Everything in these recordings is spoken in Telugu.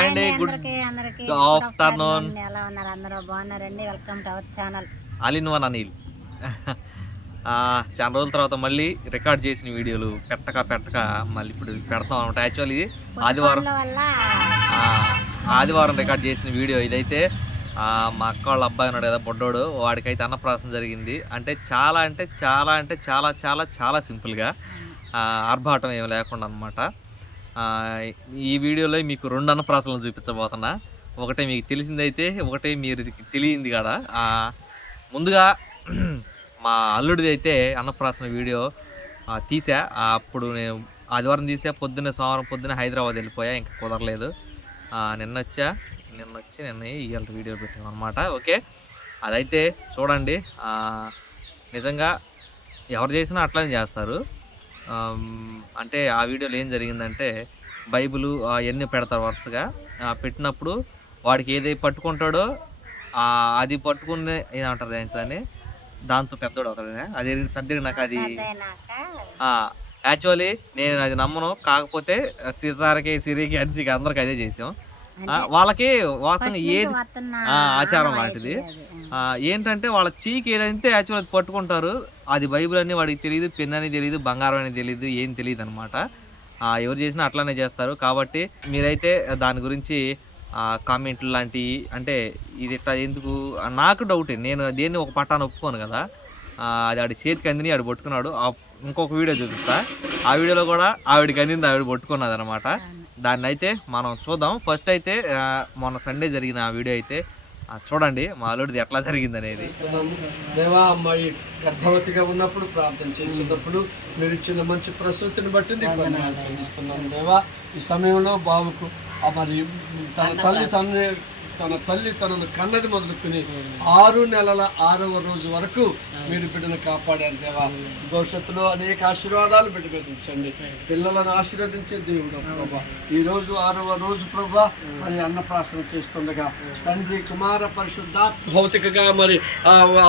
హాయ్ అండి గుడ్ afternoon. ఎలా ఉన్నారు అందరూ? బాగున్నారండి? Welcome to our channel. All in one Anil. చాలా రోజుల తర్వాత మళ్ళీ రికార్డ్ చేసిన వీడియోలు పెట్టక పెట్టక మళ్ళీ ఇప్పుడు పెడతాం అనమాట యాక్చువల్లీ ఆదివారం వల్ల ఆ, ఆదివారం రికార్డ్ చేసిన వీడియో ఇదైతే మా అక్క వాళ్ళ అబ్బాయి ఉన్నాడు కదా బొడ్డోడు. వాడికైతే అన్నప్రాసం జరిగింది. అంటే చాలా అంటే చాలా అంటే చాలా చాలా చాలా సింపుల్గా ఆర్భాటం ఏమి లేకుండా అనమాట ఈ వీడియోలో మీకు రెండు అన్నప్రాసనలు చూపించబోతున్నా. ఒకటే మీకు తెలిసిందైతే ఒకటే మీరు తెలియంది కాడ. ముందుగా మా అల్లుడిది అయితే అన్నప్రాసన వీడియో తీసా అప్పుడు నేను ఆదివారం తీసా పొద్దున్నే సోమవారం పొద్దున్నే హైదరాబాద్ వెళ్ళిపోయా ఇంకా కుదరలేదు. నిన్న వచ్చా నిన్న వచ్చి నిన్న ఇవాళ వీడియో పెట్టాను అనమాట ఓకే? అదైతే చూడండి. నిజంగా ఎవరు చేసినా అట్లానే చేస్తారు. అంటే ఆ వీడియోలో ఏం జరిగిందంటే బైబిల్ అవన్నీ పెడతారు వరుసగా పెట్టినప్పుడు వాడికి ఏది పట్టుకుంటాడో అది పట్టుకునే ఏమంటారు దాన్ని దాంతో పెద్దోడు అవుతాడు అది పెద్దగా నాకు అది యాక్చువల్లీ నేను అది నమ్మను. కాకపోతే సీతారకి సిరికి అన్సికి అందరికి అదే చేసాం. వాళ్ళకి వాస్తవంగా ఏది? ఆచారం లాంటిది. ఏంటంటే వాళ్ళ చీకి ఏదైతే యాక్చువల్ అది పట్టుకుంటారు అది బైబిల్ అని వాడికి తెలియదు పెన్ అని తెలియదు బంగారం అని తెలియదు ఏం తెలియదు అనమాట ఎవరు చేసినా అట్లానే చేస్తారు. కాబట్టి మీరైతే దాని గురించి కామెంట్లు లాంటివి అంటే ఇది ఇట్లా ఎందుకు నాకు డౌటే నేను దేన్ని ఒక పట్టాను ఒప్పుకోను కదా. అది ఆడి చేతికి అందిని ఆడు పట్టుకున్నాడు. ఇంకొక వీడియో చూపిస్తా. ఆ వీడియోలో కూడా ఆవిడకి అందింది ఆవిడ పట్టుకున్నది అనమాట దాన్ని అయితే మనం చూద్దాం. ఫస్ట్ అయితే మొన్న సండే జరిగిన ఆ వీడియో అయితే చూడండి మా అల్లుడిది ఎట్లా జరిగింది అనేది దేవా అమ్మాయి గర్భవతిగా ఉన్నప్పుడు ప్రార్థన చేస్తున్నప్పుడు మీరు ఇచ్చిన మంచి ప్రసూతిని బట్టి నీకు వందనాలు దేవా ఈ సమయంలో బాబుకు మరి తన తల్లి తన తన తల్లి తనను కన్నది మొదలుకుని ఆరు నెలల ఆరవ రోజు వరకు మీరు బిడ్డను కాపాడారు దేవా. భవిష్యత్తులో అనేక ఆశీర్వాదాలు బిడ్డ మీద ఉంచండి పిల్లలను ఆశీర్వదించే దేవుడు ప్రభా. ఈ రోజు ఆరవ రోజు ప్రభా మరి అన్నప్రాసన చేస్తుండగా తండ్రి కుమార పరిశుద్ధ భౌతికగా మరి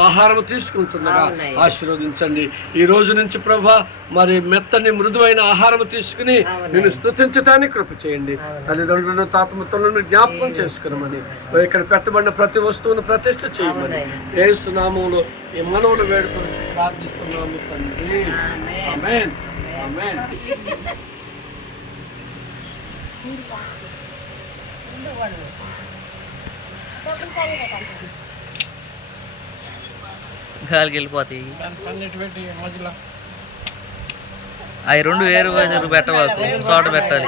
ఆహారం తీసుకుంటుండగా ఆశీర్వదించండి. ఈ రోజు నుంచి ప్రభా మరి మెత్తని మృదువైన ఆహారం తీసుకుని నేను స్తుతించటానికి కృప చేయండి. తల్లిదండ్రులను తాతముత్తలను జ్ఞాపకం చేసుకురమని ఇక్కడ పెట్టబడిన ప్రతి వస్తువును ప్రతిష్ఠ చేయమని ఏ సునామంలో ఈ మనవులు వేడుకొని ప్రార్థిస్తున్నాము తండ్రి. ఆమేన్. ఆమేన్. గాలికి వెళ్ళిపోతాయి అవి రెండు వేరు వేరు పెట్టవాకు చోట పెట్టాలి.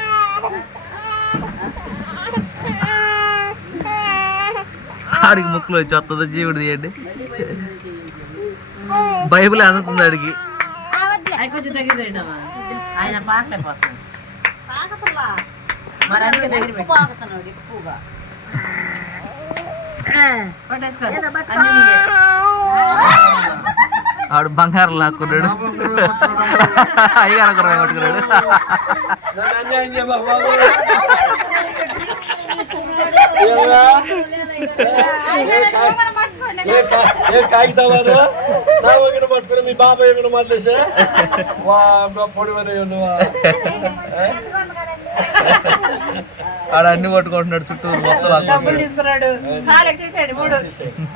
ఆడికి ముక్కులో వచ్చి వస్తుంది జీవుడు తీయండి. బైబిల్ అందుతుంది ఆడికి. ఆడు బంగారం లాక్కున్నాడు. అయ్యారు ఒకరు పట్టుకున్నాడు కాగితావారు నా ఒకటి పట్టుకుని మీ బాబాయ్ ఒకటి వా పొడి వరే ఆడు అన్ని పట్టుకుంటున్నాడు చుట్టూ మొత్తం డబ్బులు లాక్కుంటున్నాడు తీసుకున్నాడు. సాలకి తీసాడు మూడు.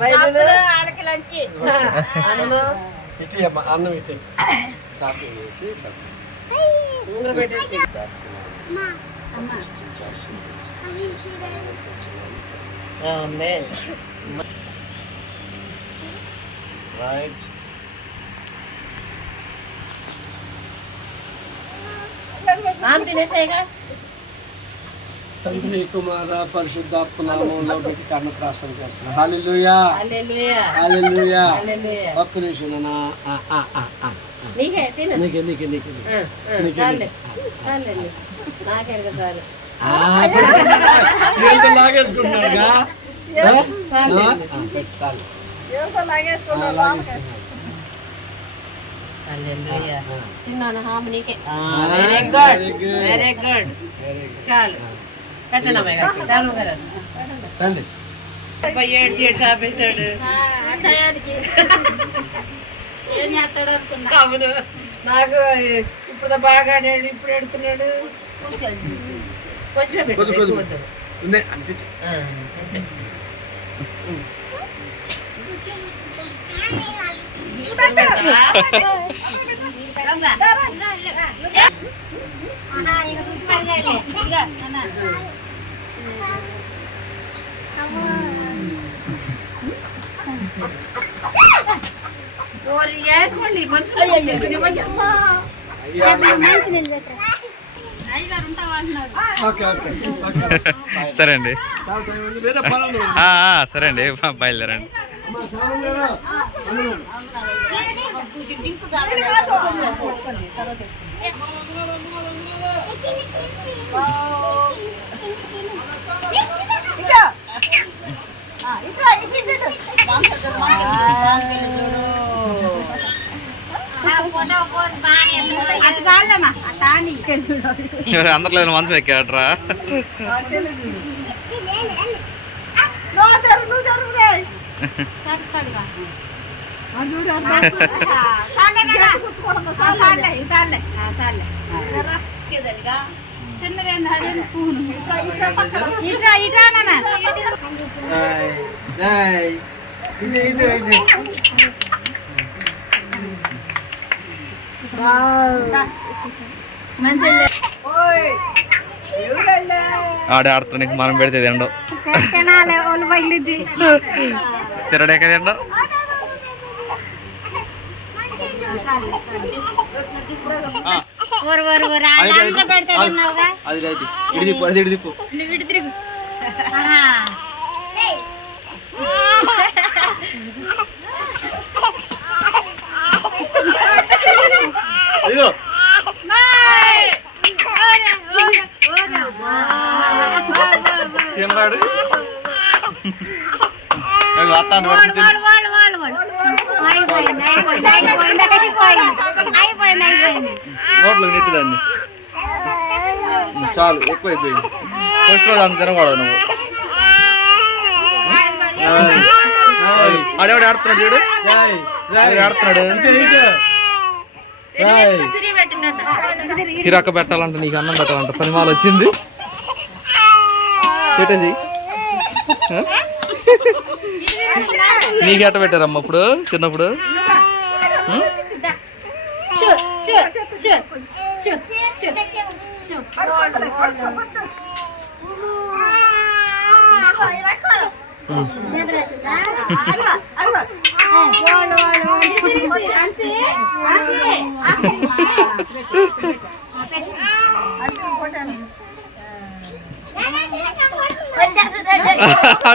బైబిల్ అన్నం ఇటు అమ్మ అన్నం ఇటు. కాపీ చేసి ఉంగరం పెట్టేసి. ఆమేన్. రైట్ ఆమె తినేసేగా? తండ్రి కుమార పరిశుద్ధాత్మ నామంలో మీకు కర్ణప్రాసం చేస్తున్నాను హాలిలుయా హల్లెలూయా. హాలిలుయా హల్లెలూయా. ఒక్క నిమిషం. నీకే నీకే నీకే నీకే నీకే. నీకే. సార్ లాగేసుకుంటున్నాడుగా? ఆ, పెట్టు, చాలు. Very good. Very good. పెట్టండి అబ్బాయి ఏడ్చి ఏడ్చి ఆపేశాడు. అవును. నాకు ఇప్పుడు బాగా ఆడాడు ఇప్పుడు ఎడుతున్నాడు కొద్ది కొద్ది. ఉన్నాయి అంతే. ఓరి ఏకోండి, మనుషులు నిమ్మగా. సరే అండి సరే అండి బయలుదేరండి. అమ్మా, అందరిలో మంచం ఎక్కాడరా ఏయ్, ఏయ్. ఇటు, ఆడే ఆడుతున్నాడు ఇంక మనం పెడితే తినడం. తిరడే కదా తినడం. ఆ, అది అదిగో తిన్నాడు అత్తాను పడుతుంది నోట్లో నెట్టిదాన్ని. చాలు ఎక్కువైపోయింది. ఫస్ట్ రోజు అంత తినకూడదు నువ్వు. ఆడేవాడు ఆడుతున్నాడు చూడు? ఆడుతున్నాడు. సిరాక పెట్టాలంట నీకు అన్నం పెట్టాలంట. పని వచ్చింది. పెట్టేసి నీకు ఎట్ట పెట్టారమ్మ ఇప్పుడు చిన్నప్పుడు? ఉం?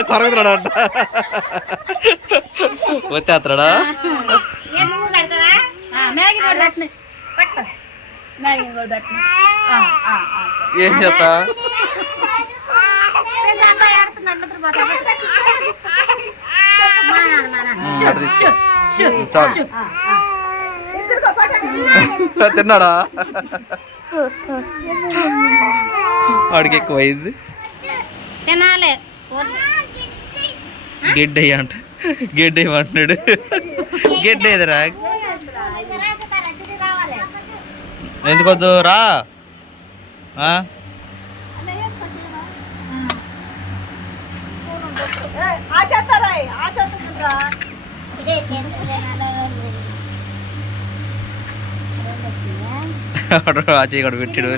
కొరకుతున్నాడు అంట వచ్చేస్తాడా ఏం చేస్తా చాలు తిన్నాడా? వాడికి ఎక్కువ అయింది తినాలి. గిడ్డయ్య అంట గిడ్డయ్య అంటున్నాడు గిడ్డ ఎదురా ఎందుకు వద్దు రా ఆ? వాడు ఆ పెట్టాడు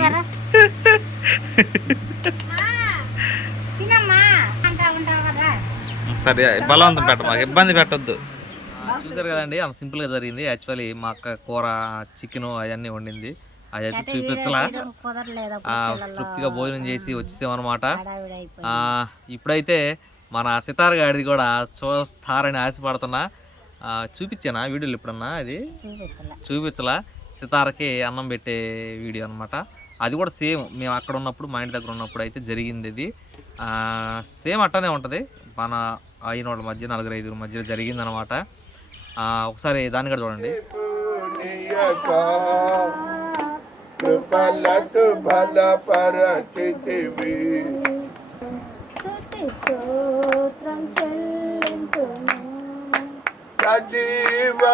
సరే బలవంతం పెట్ట మాకు ఇబ్బంది పెట్టద్దు చూసారు కదండి అంత సింపుల్గా జరిగింది యాక్చువల్లీ మా అక్క కూర చికెన్ అవన్నీ వండింది అది అయితే చూపించలా తృప్తిగా భోజనం చేసి వచ్చేసామన్నమాట అనమాట ఇప్పుడైతే మన సితార్ గాడిది కూడా చూస్తారని ఆశపడుతున్నా. ఆ, చూపించానా వీడియోలు ఎప్పుడన్నా అది? చూపించలే. సితారకి అన్నం పెట్టే వీడియో అనమాట అది కూడా సేమ్ మేము అక్కడ ఉన్నప్పుడు మా ఇంటి దగ్గర ఉన్నప్పుడు అయితే జరిగింది ఇది. సేమ్ అట్టనే ఉంటుంది. మన అయిన వాళ్ళ మధ్య నలుగురు ఐదుగురు మధ్య జరిగిందనమాట ఒకసారి దాన్ని కూడా చూడండి.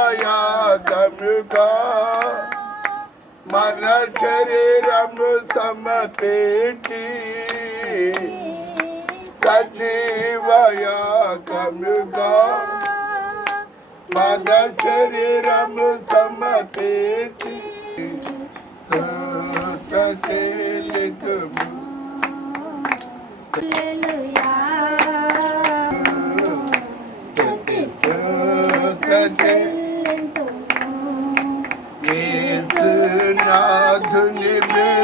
సజీవయాగముగా మన శరీరము సమర్పించి సజీవయాగముగా మన శరీరము సమర్పించి స్తోత్ర Vezina gönlümü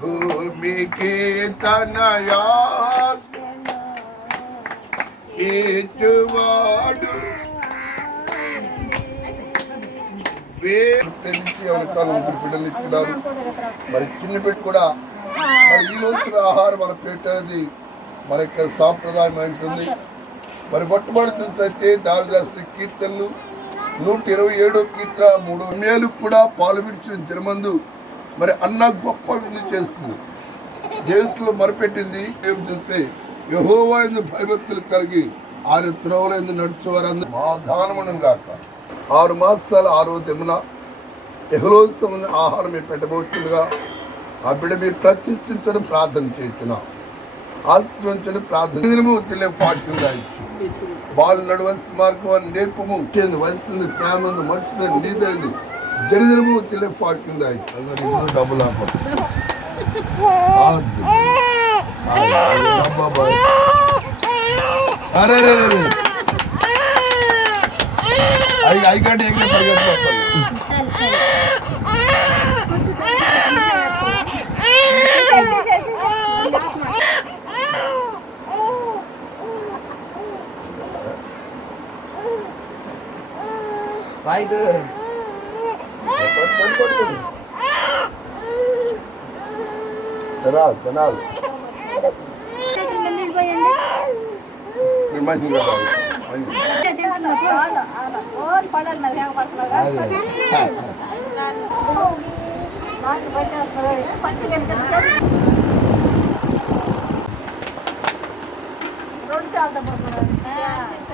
భూమికి తనయా ఇచ్చువాడు. తెలిసి బిడ్డలు ఇస్తున్నారు మరి చిన్న బిడ్డ కూడా మరి ఈ రోజున ఆహారం మన పెట్టేది మన యొక్క సాంప్రదాయం ఉంటుంది. మరి మొట్టమొదటి చూసినైతే దావిదాసు కీర్తనలు నూట ఇరవై ఏడో కీర్తన మూడో మేలు కూడా పాలు విడిచిన జనమందు మరి అన్న గొప్ప విందు చేస్తుంది. దేశంలో మరపెట్టింది ఏం చూస్తే యహోవా భయభక్తులు కలిగి ఆయన త్రోవలైంది నడిచేవారందరూ మాధానమనం కాక ఆరు మాసాలు ఆరో దిన యహలోత్సవం ఆహారం మీరు పెట్టబోతుండగా ఆ బిడ్డ మీరు ప్రతిష్ఠించడం ప్రార్థన చేస్తున్నా ఆశ్రయించడం ప్రార్థన దినము తెలియ పాఠ్యంగా ఇచ్చు బాలు నడవలసిన మార్గం అని నేర్పము. చేంది వయసు జ్ఞానం ఉంది మనుషులు నీదైంది. ஜனதர்மத்தில் பார்க்கின்றாய். டபுள் ஆகும் அரே ஐ காட்டி எங்க Bye, good. ఐ గంట ఎంగ పరిగెత్తుకోవాలి రైట్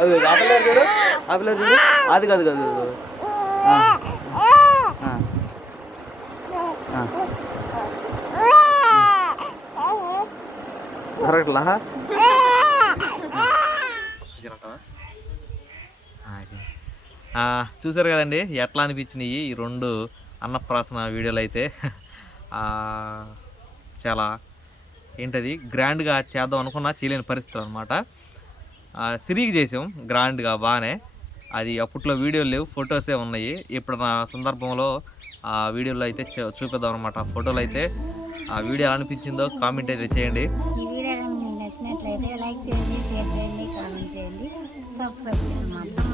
అది ఆపలేదు చూడు ఆపలేదు చూడు. అది కాదు కాదు కరెక్ట్లా చూసారు కదండి ఎట్లా అనిపించినాయి ఈ రెండు అన్నప్రాసన వీడియోలు అయితే. చాలా ఏంటది గ్రాండ్గా చేద్దాం అనుకున్నా చేయలేని పరిస్థితి అనమాట సిరికి చేసాం గ్రాండ్గా బాగానే అది అప్పట్లో వీడియోలు లేవు ఫొటోసే ఉన్నాయి. ఇప్పుడు నా సందర్భంలో ఆ వీడియోలో అయితే చూపిద్దాం అనమాట ఫోటోలు అయితే ఆ వీడియో ఎలా అనిపించిందో కామెంట్ అయితే చేయండి. ఈ వీడియో నచ్చినట్లయితే లైక్ చేయండి షేర్ చేయండి కామెంట్ చేయండి. సబ్స్క్రైబ్ చేయండి మాత్రం